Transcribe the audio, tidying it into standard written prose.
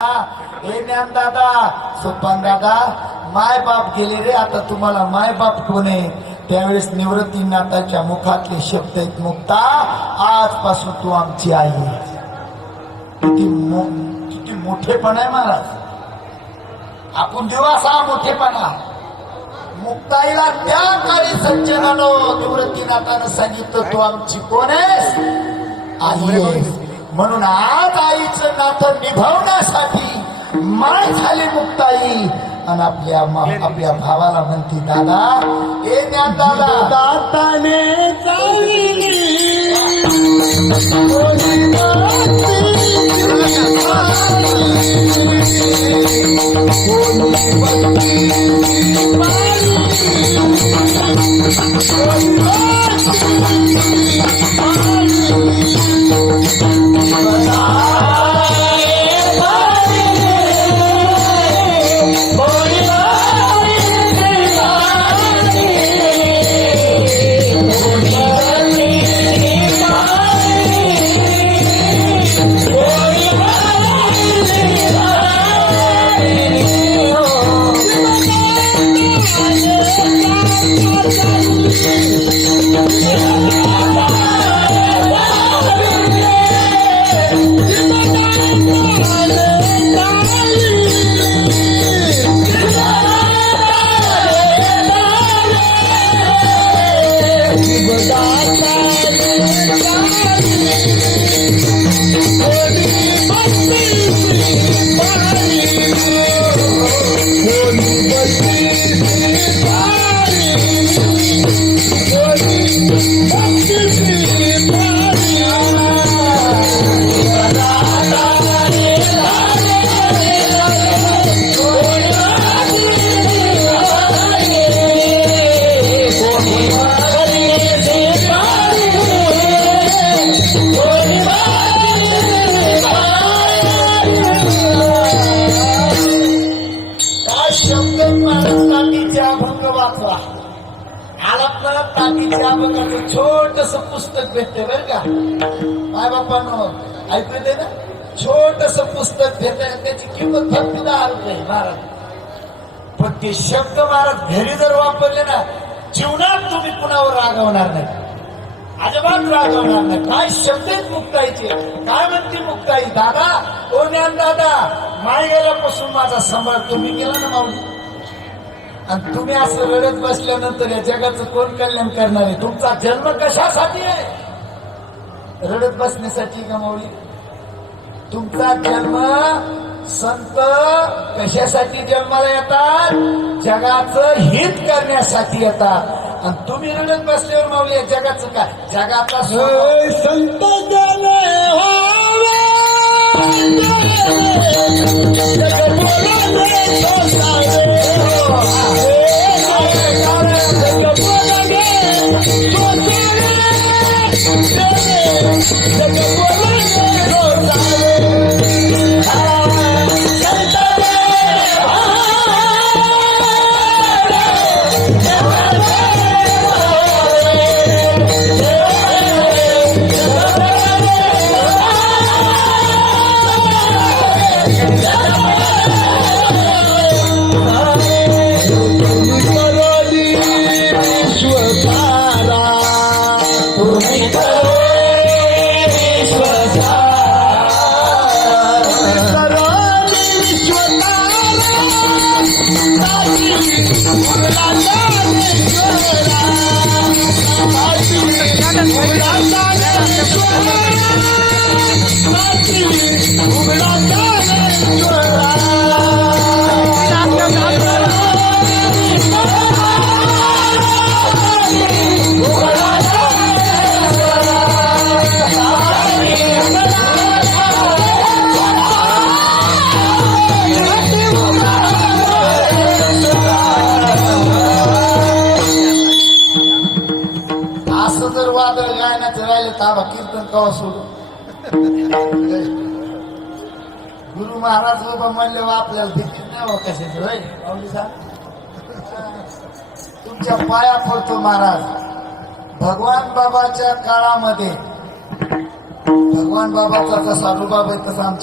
हे ज्ञान दादा सोपान दादा माय बाप गेले रे, आता तुम्हाला माय बाप कोण आहे? त्यावेळेस निवृत्तीनाथाच्या मुखातले शब्द आहेत, मुक्ता आजपासून तू आमची आई आहे. किती मोठेपणा आहे महाराज. आपण देऊ असा मोठेपणा. मुक्ताईला त्या काळी सज्जनानं निवृत्तीनाथानं सांगितलं तू आमची कोण आहेस? आई आहेस. म्हणून आज आईचं नातं निभावण्यासाठी माय झाली मुक्ताई आणि आपल्या भावाला म्हणती दादा ए ज्ञान दादा दाताने छोटस पुस्तक भेटते बर का माय बापांनो, ऐकू दे ना. छोटस पुस्तक भेटते, त्याची किंमत फक्त 10 रुपये महाराज. पण ते शब्द महाराज घरी जर वापरले ना, जीवनात तुम्ही कुणावर रागवणार नाही, अजिबात रागवणार नाही. काय शब्द आहेत मुक्ताईचे. काय म्हणते मुक्ताई? दादा ओ ज्ञान दादा माय गेल्यापासून माझा सांभाळ तुम्ही केला ना माऊली, आणि तुम्ही असं रडत बसल्यानंतर या जगाचं कोण कल्याण करणार आहे? तुमचा जन्म कशासाठी आहे? रडत बसण्यासाठी का माऊली? तुमचा जन्म संत कशासाठी जन्माला येतात? जगाचं हित करण्यासाठी येतात. आणि तुम्ही रडत बसल्यावर माऊली या जगाचं काय? जगाचा संत ताबा कीर्तन कवा सोडू. गुरु महाराज बाबा म्हणले आपल्याला भीतीच नाही हो कशाची. होय तुमच्या पाया पडतो महाराज. भगवान बाबाच्या काळामध्ये भगवान बाबाचा जसा रुबाब आहे तसा आमच्या